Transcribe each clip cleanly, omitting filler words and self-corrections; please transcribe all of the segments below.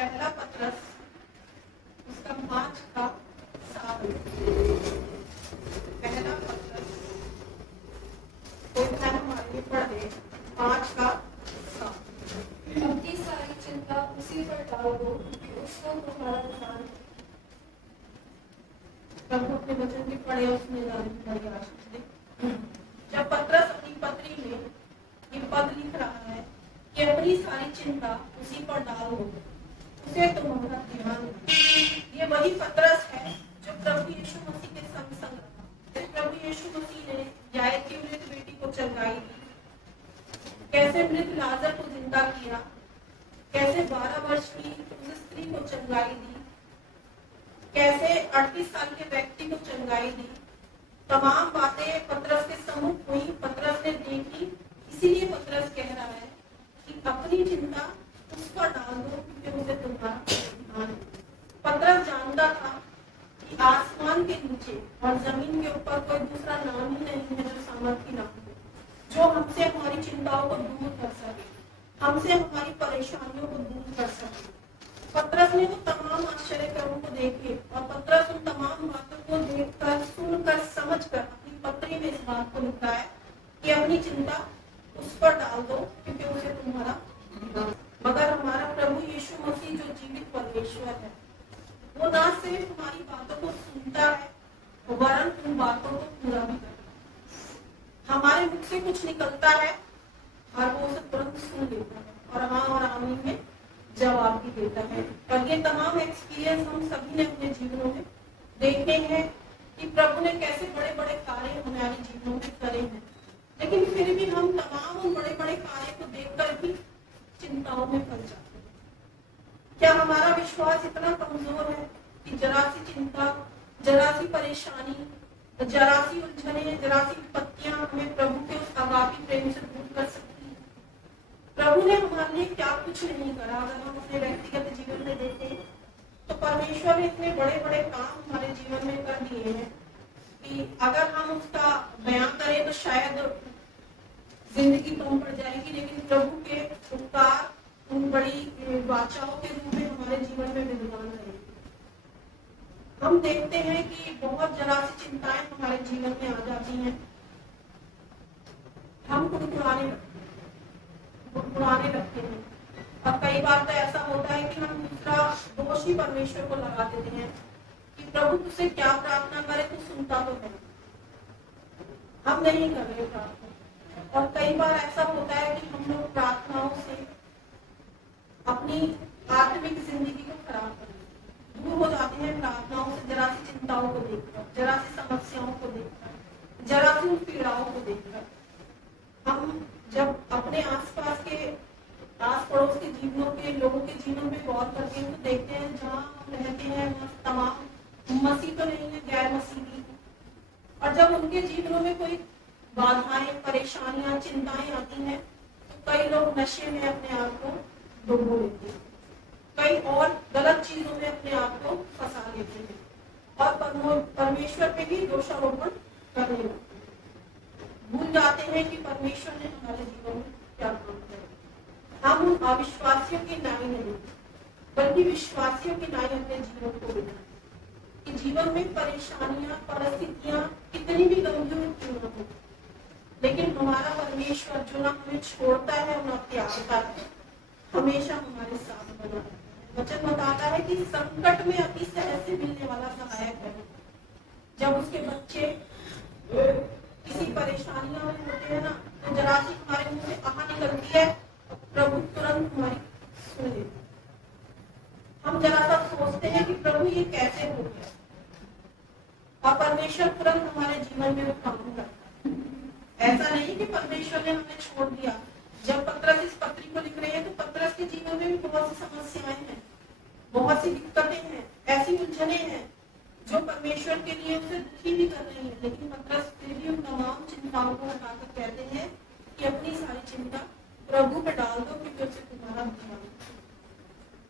पहला पत्रस उसका 5 का 7। पहला पत्रस कोई बहन हमारे पढ़े 5 का 7। अपनी सारी चिंता उसी पर डाल दो, उसको तुम्हारा ध्यान है। प्रभु अपने वचन के पढ़े उसमें बड़ी आशीष दे। जब पत्रस अपनी पत्री में ये पद लिख रहा है कि अपनी सारी चिंता उसी पर डाल दो, उसे तुम्हारा ध्यान है। ये वही पत्रस है जो प्रभु यीशु मसीह के संग संग रहा। प्रभु यीशु मसीह ने याईर की मृत बेटी को चंगाई दी, कैसे मृत लाजर को जिंदा किया, कैसे 12 वर्ष की उस स्त्री को चंगाई दी, कैसे 38 साल के व्यक्ति को चंगाई दी। तमाम बातें पत्रस के सम्मुख हुई, पत्रस ने देखी। इसीलिए पत्रस कह रहा है कि अपनी चिंता उस पर डाल दो क्योंकि मुझे तुम्हारा ध्यान है। पत्रस जानता था कि आसमान के नीचे और जमीन के ऊपर कोई दूसरा नाम ही नहीं है जो सामर्थी नाम हो, जो हमसे हमारी चिंताओं को दूर कर सके, हमसे हमारी परेशानियों को दूर कर सके। पत्रस ने वो तमाम आश्चर्य कर्मों को देखे और पत्रस उन तमाम बातों को देखकर, सुनकर, समझकर अपनी पत्री में इस बात को लिखा है कि अपनी चिंता उस पर डाल दो क्योंकि उसे तुम्हारा ध्यान। मगर हमारा प्रभु यीशु मसीह जो जीवित परमेश्वर है, वो ना सिर्फ हमारी बातों को सुनता है वरन उन बातों को पूरा भी करता है। हमारे मुख से कुछ निकलता है और वो उसे तुरंत सुन लेता है और हाँ और आमीन में जवाब भी देता है। और ये तमाम एक्सपीरियंस हम सभी ने अपने जीवनों में देखे हैं कि प्रभु ने कैसे बड़े बड़े कार्य हमारे जीवनों में करे हैं, लेकिन फिर भी हम तमाम उन बड़े बड़े कार्य को देखकर भी चिंताओं में फंस जाते हैं। क्या हमारा विश्वास इतना कमजोर है कि जरा सी चिंता, जरा सी परेशानी, जरा सी उलझने, जरा सी विपत्तियां हमें प्रभु के उस अगापी प्रेम से दूर कर सकती हैं? प्रभु ने हमारे लिए क्या कुछ नहीं करा। अगर हम अपने व्यक्तिगत जीवन में देखें तो परमेश्वर ने इतने बड़े बड़े काम हमारे जीवन में कर दिए हैं कि अगर हम उसका बयां करें तो शायद जिंदगी कम पड़ जाएगी, लेकिन प्रभु के उपकार उन बड़ी वाचाओं के रूप में हमारे जीवन में विद्यमान रहेगी। हम देखते हैं कि बहुत जरा सी चिंताएं हमारे जीवन में आ जाती हैं, हम पुराने लगते हैं और कई बार तो ऐसा होता है कि हम दूसरा दोष ही परमेश्वर को लगा देते हैं कि प्रभु तुझसे क्या प्रार्थना करे, तू सुनता तो है, हम नहीं कर रहे प्रार्थना। और कई बार ऐसा होता है कि हम लोग प्रार्थनाओं से अपनी आत्मिक जिंदगी को खराब कर देते हैं, दूर हो जाते हैं प्रार्थनाओं से, जरा सी चिंताओं को देखकर, जरा सी समस्याओं को देखकर, जरा सी पीड़ाओं को देखकर। हम जब अपने आसपास के आस पड़ोस के जीवनों के लोगों के जीवन में गौर करते हैं तो देखते हैं जहाँ हम रहते हैं वहाँ तमाम मसीह तो नहीं है, गैर मसीह भी। और जब उनके जीवनों में कोई बाधाएं, परेशानियां, चिंताएं आती हैं तो कई लोग नशे में अपने आप को डुबो लेते हैं, कई और गलत चीजों में अपने आप को फंसा लेते हैं और परमेश्वर पे भी दोषारोपण करने लगते हैं। भूल जाते हैं कि परमेश्वर ने हमारे जीवन में क्या काम किया। हम उन अविश्वासियों की नाई नहीं बल्कि विश्वासियों की नाई अपने जीवन को बिना कि जीवन में परेशानियां, परिस्थितियां कितनी भी गंभीर क्यों न हो, लेकिन हमारा परमेश्वर जो ना हमें छोड़ता है और ना त्यागता है, हमेशा हमारे साथ बना रहता है। वचन बताता है कि संकट में अति सहज से मिलने वाला सहायक है। जब उसके बच्चे किसी परेशानियों में होते हैं ना तो जरा सी हमारे मुंह से आह निकलती है, प्रभु तुरंत हमारी सुन लेते हैं। हम जरा सा सोचते हैं कि प्रभु ये कैसे हो गया और परमेश्वर तुरंत हमारे जीवन में वो काम करता है। ऐसा नहीं कि परमेश्वर ने हमें छोड़ दिया। जब पत्रस इस पत्री को लिख रहे हैं तो पत्रस के जीवन में भी बहुत सी समस्याएं हैं, बहुत सी दिक्कतें हैं, ऐसी उलझने हैं जो परमेश्वर के लिए उसे दुखी भी कर रही है, लेकिन पत्रस फिर भी उन तमाम चिंताओं को हटाकर कहते हैं कि अपनी सारी चिंता प्रभु पे डाल दो क्योंकि उसे तुम्हारा ध्यान है।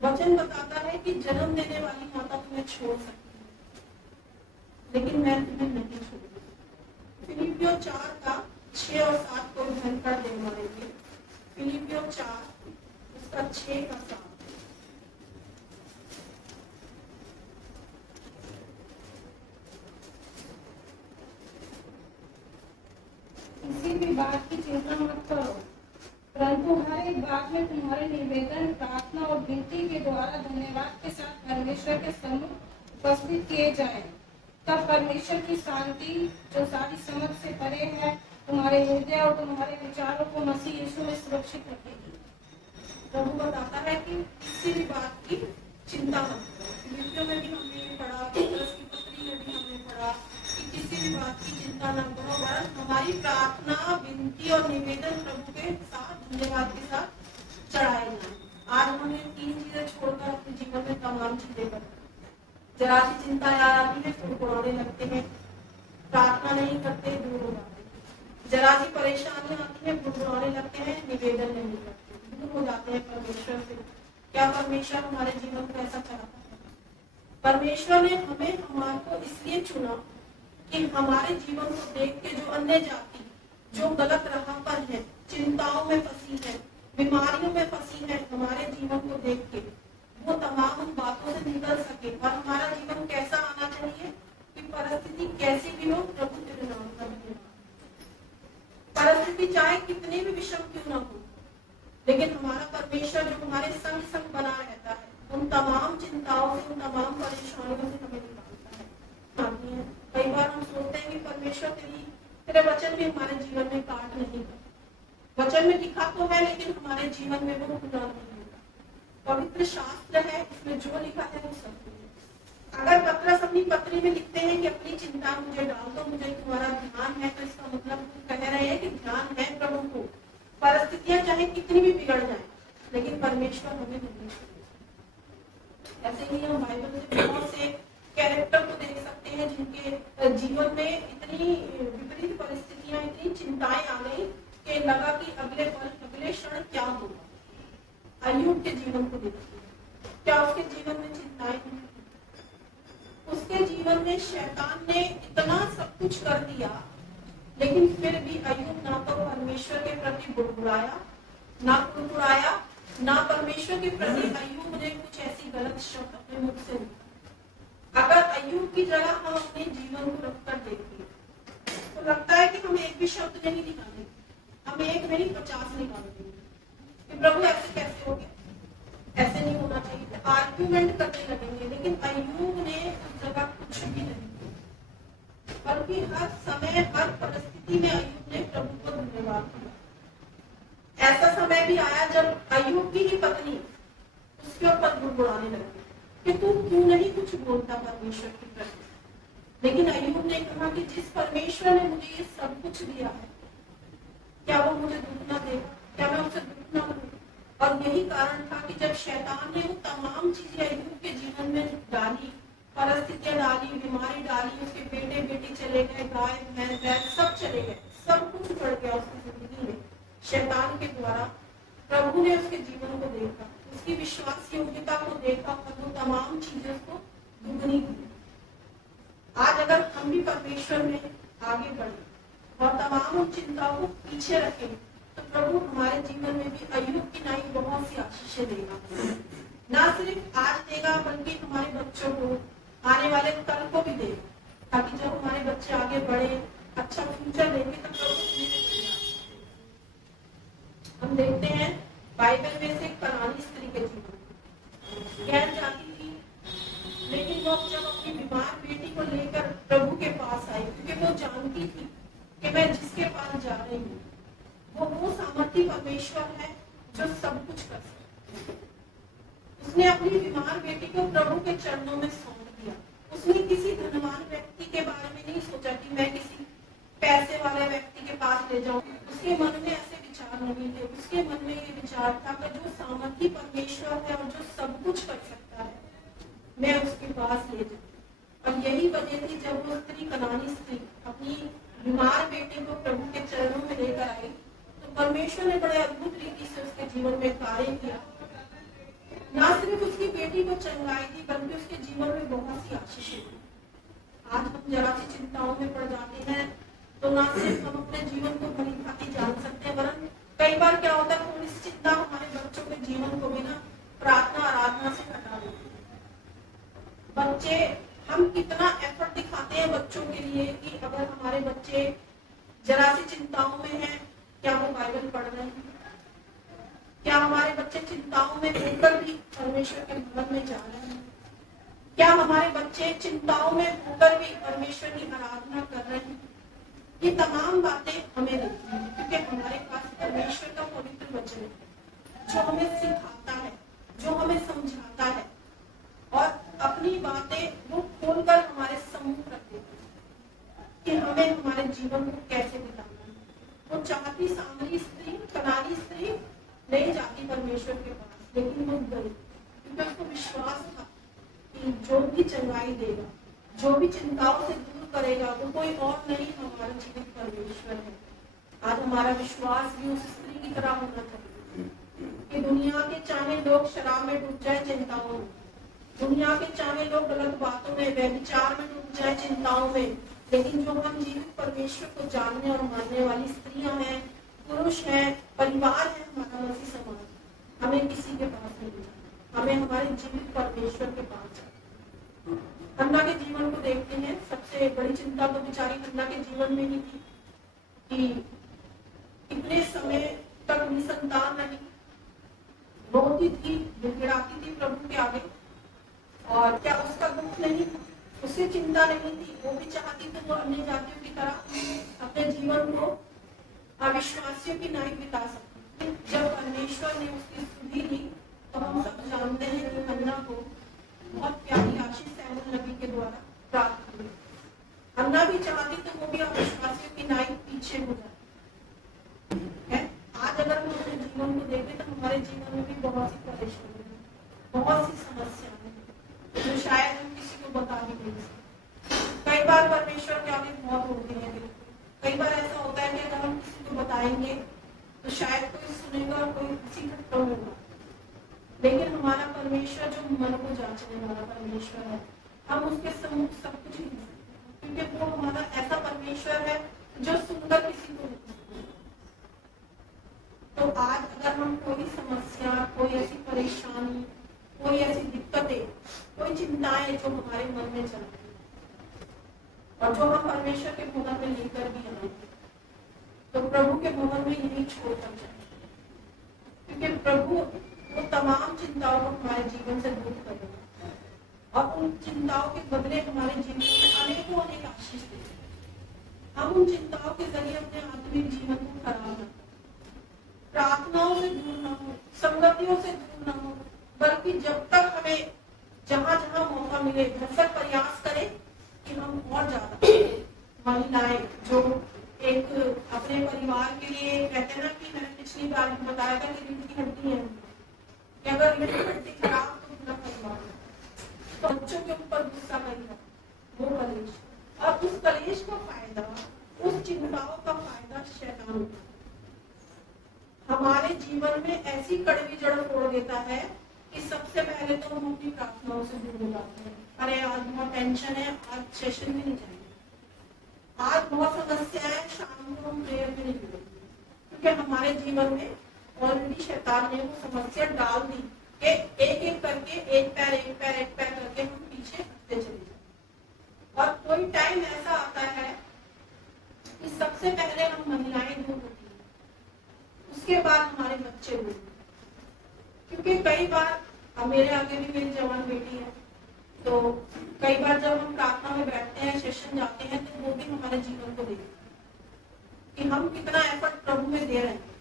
वचन बताता है कि जन्म देने वाली माता तुम्हें छोड़ सकती है लेकिन मैं तुम्हें नहीं छोड़ूंगी। फिलिपियों 4 का 6 और 7 को ध्यान कर दे हमारे लिए। फिलिपियों 4 उसका 6 का 7। बाद में तुम्हारे निवेदन, प्रार्थना और विनती के द्वारा धन्यवाद के साथ परमेश्वर के सम्मुख उपस्थित किए जाएं। तब परमेश्वर की शांति जो सारी समझ से परे है तुम्हारे हृदय और तुम्हारे विचारों को मसीह यीशु में सुरक्षित रखेगी। प्रभु बताता है कि किसी भी बात की चिंता मत करो। विनतियों में भी हमने पढ़ा, पतरस की पत्री में भी हमने पढ़ा कि किसी भी बात की चिंता न करो, वरन हमारी प्रार्थना, विनती और निवेदन प्रभु के साथ धन्यवाद के साथ चढ़ाए जाए। आज हमें 3 चीजें छोड़कर अपने जीवन में तमाम चीजें करते, जरा सी चिंता याद आती है फुड़फुड़ाने लगते हैं, प्रार्थना नहीं करते, दूर हो जाते हैं। जरा सी परेशानी आती है फुड़फुड़ाने लगते हैं, निवेदन नहीं करते, दूर हो जाते हैं परमेश्वर से। क्या परमेश्वर हमारे जीवन को ऐसा चाहता है? परमेश्वर ने हमें हमारे को इसलिए चुना कि हमारे जीवन को देख के जो अन्य जाति जो गलत राह पर है, चिंताओं में फंसी है, बीमारियों में फंसी है, हमारे जीवन को देख के वो तमाम उन बातों से निकल सके और हमारा जीवन कैसा आना चाहिए कि परिस्थिति कैसी भी हो, प्रभु तेरे नाम का धन्यवाद। परिस्थिति चाहे कितनी भी विषम क्यों ना हो, लेकिन हमारा परमेश्वर जो हमारे संग संग बना रहता है, उन तमाम चिंताओं से, उन तमाम परेशानियों से हमें निकालता है। कई बार हम सोचते हैं कि परमेश्वर तेरे वचन भी हमारे जीवन में काट नहीं कर, वचन में लिखा तो है लेकिन हमारे जीवन में वो पूरा नहीं होता। पवित्र शास्त्र है, इसमें जो लिखा है वो सत्य है। अगर पतरस अपनी पत्री में लिखते हैं कि अपनी चिंता मुझे डाल दो, मुझे तुम्हारा ध्यान है, तो इसका मतलब कह रहे हैं कि ध्यान है प्रभु को। परिस्थितियां चाहे कितनी भी बिगड़ जाए, लेकिन परमेश्वर हमें नहीं छोड़ेगा। ऐसे ही हम बाइबल में बहुत से कैरेक्टर को देख सकते हैं जिनके जीवन में इतनी विपरीत परिस्थितियां, इतनी चिंताएं आ गई कि लगा कि अगले पल, अगले क्षण क्या होगा। अय्यूब के जीवन को देखिए, क्या उसके जीवन में चिंताएं थी? उसके जीवन में शैतान ने इतना सब कुछ कर दिया, लेकिन फिर भी अय्यूब ना तो परमेश्वर के प्रति बुड़बुड़ाया, ना कुड़कुड़ाया, ना परमेश्वर के प्रति अय्यूब ने कुछ ऐसी गलत शब्द अपने मुख से निकाले। अगर अय्यूब की जगह हम अपने जीवन को रखकर देखें तो लगता है कि हम एक भी शब्द नहीं निकालेंगे, हम एक नहीं 50 निकालेंगे कि प्रभु ऐसे कैसे हो गया, ऐसे नहीं होना चाहिए, आर्ग्यूमेंट करने लगेंगे। लेकिन अय्यूब ने उस जगह कुछ भी नहीं किया, बल्कि हर समय, हर परिस्थिति में अय्यूब ने प्रभु को धन्यवाद दिया। ऐसा समय भी आया जब अय्यूब की ही पत्नी उसके ऊपर बुड़बुड़ाने लगी कि तू क्यों नहीं कुछ बोलता परमेश्वर के प्रति। लेकिन अय्यूब ने कहा कि जिस परमेश्वर ने मुझे ये सब कुछ दिया है, क्या वो मुझे दुख ना देगा, क्या मैं उसे दुख ना दूं? और यही कारण था कि जब शैतान ने वो तमाम चीजें अय्यूब के जीवन में डाली, परिस्थितियां डाली, बीमारी डाली, उसके बेटे बेटी चले गए, गाय भैंस बैल सब चले गए, सब कुछ बढ़ गया उसकी जिंदगी में शैतान के द्वारा। प्रभु ने उसके जीवन को देखा, उसकी विश्वास योग्यता को देखा और वो तमाम चीजें उसको दुगनी दी। आज अगर हम भी परमेश्वर में आगे बढ़े और तमाम उन चिंताओं को पीछे रखें, तो प्रभु हमारे जीवन में भी अय्यूब की नाई बहुत सी आशीषें देगा। ना सिर्फ आज देगा, बल्कि हमारे बच्चों को, आने वाले कल को भी देगा, ताकि जब हमारे बच्चे आगे बढ़े, अच्छा फ्यूचर देंगे, तो प्रभु हम देखते हैं बाइबल में से कनानी स्त्री के जीवन गैर जाती थी, लेकिन वो जब अपनी बीमार बेटी को लेकर प्रभु के पास आई, क्योंकि वो जानती थी कि मैं जिसके पास जा रही हूँ वो सामर्थी परमेश्वर है जो सब कुछ कर सकता है। उसने अपनी बीमार बेटी को प्रभु के चरणों में सौंप दिया। उसने किसी धनवान व्यक्ति के बारे में नहीं सोचा कि मैं किसी पैसे वाले व्यक्ति के पास ले जाऊं। उसके मन में ऐसे विचार नहीं थे। उसके मन में ये विचार था कि जो सामर्थी परमेश्वर है और जो सब कुछ कर सकता है, मैं उसके पास ले जाऊं। और यही वजह थी जब वो स्त्री, कनानी स्त्री, अपनी बीमार बेटे को प्रभु के चरणों में लेकर आई, तो परमेश्वर ने बड़े अद्भुत रीति से उसके जीवन में कार्य किया। ना सिर्फ उसकी बेटी को चंगाई दी, बल्कि उसके जीवन में बहुत सी आशीषें दी। आज हम जरा सी चिंताओं में पड़ जाते हैं, तो ना सिर्फ हम अपने जीवन को भली भांति जान सकते हैं, वरन कई बार क्या होता है, थोड़ी सी चिंता हमारे बच्चों के जीवन को भी ना प्रार्थना आराधना से हटा देती है। बच्चे, हम कितना एफर्ट दिखाते हैं बच्चों के लिए कि अगर हमारे बच्चे जरा सी चिंताओं में हैं, क्या वो बाइबल पढ़ रहे हैं, क्या बच्चे चिंताओं में होकर भी परमेश्वर के भवन में जा रहे हैं? क्या हमारे बच्चे चिंताओं में होकर भी परमेश्वर की आराधना कर रहे हैं? ये तमाम बातें हमें देखनी है, क्योंकि हमारे पास परमेश्वर का पवित्र वचन है जो हमें सिखाता है, जो हमें समझाता है और अपनी बातें वो खोलकर हमारे सम्मुख रख देता है कि हमें हमारे जीवन को कैसे बिताना है। वो चाहती सामरी स्त्री, कनानी स्त्री नहीं जाती परमेश्वर के पास, लेकिन वो गई क्योंकि उसको विश्वास था कि जो भी चंगाई देगा, जो भी चिंताओं से दूर करेगा, वो कोई और नहीं, हमारा जीवित परमेश्वर है। आज हमारा विश्वास भी उस स्त्री की तरह होना चाहिए कि दुनिया के चाहे लोग शराब में डूब जाए, चिंताओं में, दुनिया के चाहे लोग गलत बातों में, व्यभिचार में डूब जाए, चिंताओं में, लेकिन जो हम जीवित परमेश्वर को जानने और मानने वाली स्त्रियां हैं, पुरुष हैं, परिवार है, हमारा मसीह समाज, हमें किसी के पास नहीं जाना, हमें हमारे जीवित परमेश्वर के पास जाना। हन्ना के जीवन को देखते हैं। सबसे बड़ी चिंता तो बेचारी हन्ना के जीवन में ही थी कि इतने समय तक निसंतान रही, रोती थी, गिड़गिड़ाती थी प्रभु के आगे, और क्या उसका दुख नहीं था, उसे चिंता नहीं थी, वो भी चाहती थी वो अन्य जातियों की तरह अपने जीवन को अविश्वासियों की नाई बिता सकती। जब परमेश्वर ने उसकी सुधि ली तो हम सब जानते हैं कि हन्ना को बहुत प्यारी आशीष सैमुअल नबी के द्वारा प्राप्त हुई। हन्ना भी चाहती तो वो भी अविश्वासियों की नाई पीछे हो जाए। आज अगर हम अपने जीवन को देखें तो हमारे जीवन में भी बहुत सी परेशानियां, बहुत सी समस्याएं हैं जो शायद हम किसी को बता भी नहीं सकते। कई बार परमेश्वर के आगे बहुत होती है दिल, कई बार ऐसा होता है कि अगर हम किसी को बताएंगे तो शायद कोई सुनेगा और कोई किसी घटना होगा, लेकिन हमारा परमेश्वर जो मन को जांचने वाला परमेश्वर है, हम उसके सम्मुख सब कुछ नहीं सकते, क्योंकि वो हमारा ऐसा परमेश्वर है जो सुनकर किसी को नहीं सकता। तो आज अगर हम कोई समस्या, कोई ऐसी परेशानी, कोई ऐसी दिक्कतें, कोई चिंताएं जो हमारे मन में चल रही और जो हम परमेश्वर के भवन में लेकर भी आए, तो प्रभु के भवन में यही छोड़कर जाए, क्योंकि प्रभु वो तमाम चिंताओं को हमारे जीवन से दूर करेगा और उन चिंताओं के बदले हमारे जीवन में अनेकों अनेक आशीष देगा। हम उन चिंताओं के जरिए अपने आत्मिक जीवन को खराब न करें, प्रार्थनाओं से दूर न हो, संगतियों से दूर न हो, बल्कि जब तक हमें जहां जहां मौका मिले भरसक प्रयास करें कि हम और ज्यादा महिलाएं जो एक अपने परिवार के लिए कहते हैं ना, कि मैंने पिछली बार बताया था कि रीढ़ की हड्डी है, कि अगर रीढ़ की हड्डी खराब तो पूरा परिवार, तो बच्चों के ऊपर गुस्सा करेगा वो कलेश, और उस कलेश का फायदा, उस चिंताओं का फायदा शैतान उठाता है। हमारे जीवन में ऐसी कड़वी जड़ फोड़ देता है कि सबसे पहले तो हम अपनी प्रार्थनाओं से दूर हो जाते हैं। अरे आज बहुत टेंशन है, आज सेशन में नहीं जाएंगे, आज बहुत समस्याएं, शाम को हम प्रेयर में नहीं जुड़ेंगे, क्योंकि हमारे जीवन में ऑलरेडी शैतान ने वो समस्या डाल दी कि एक एक करके, एक पैर करके हम पीछे हटते चले जाए। और कोई टाइम ऐसा आता है कि सबसे पहले हम महिलाएं दूर होती हैं, उसके बाद हमारे बच्चे दूर, क्योंकि कई बार मेरे आगे भी मेरी जवान बेटी है, तो कई बार जब हम प्रार्थना में बैठते हैं, सेशन जाते हैं, तो वो भी हमारे जीवन को देखते हैं कि हम कितना एफर्ट प्रभु में दे रहे हैं,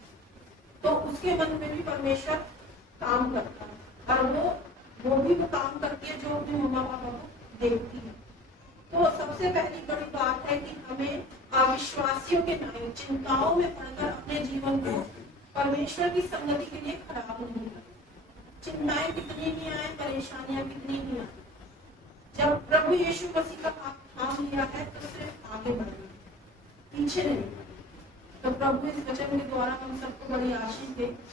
तो उसके मन में भी परमेश्वर काम करता है, और वो भी वो काम करती है जो अपने मम्मा पापा को देखती है। तो सबसे पहली बड़ी बात है कि हमें अविश्वासियों के नाम चिंताओं में पड़कर अपने जीवन को परमेश्वर की संगति के लिए खराब नहीं करना। चिंताएं कितनी भी आए, परेशानियां कितनी भी आए, जब प्रभु यीशु मसीह का नाम लिया है तो सिर्फ आगे बढ़ना, पीछे नहीं। तो प्रभु इस वचन के द्वारा हम सबको बड़ी आशीष दे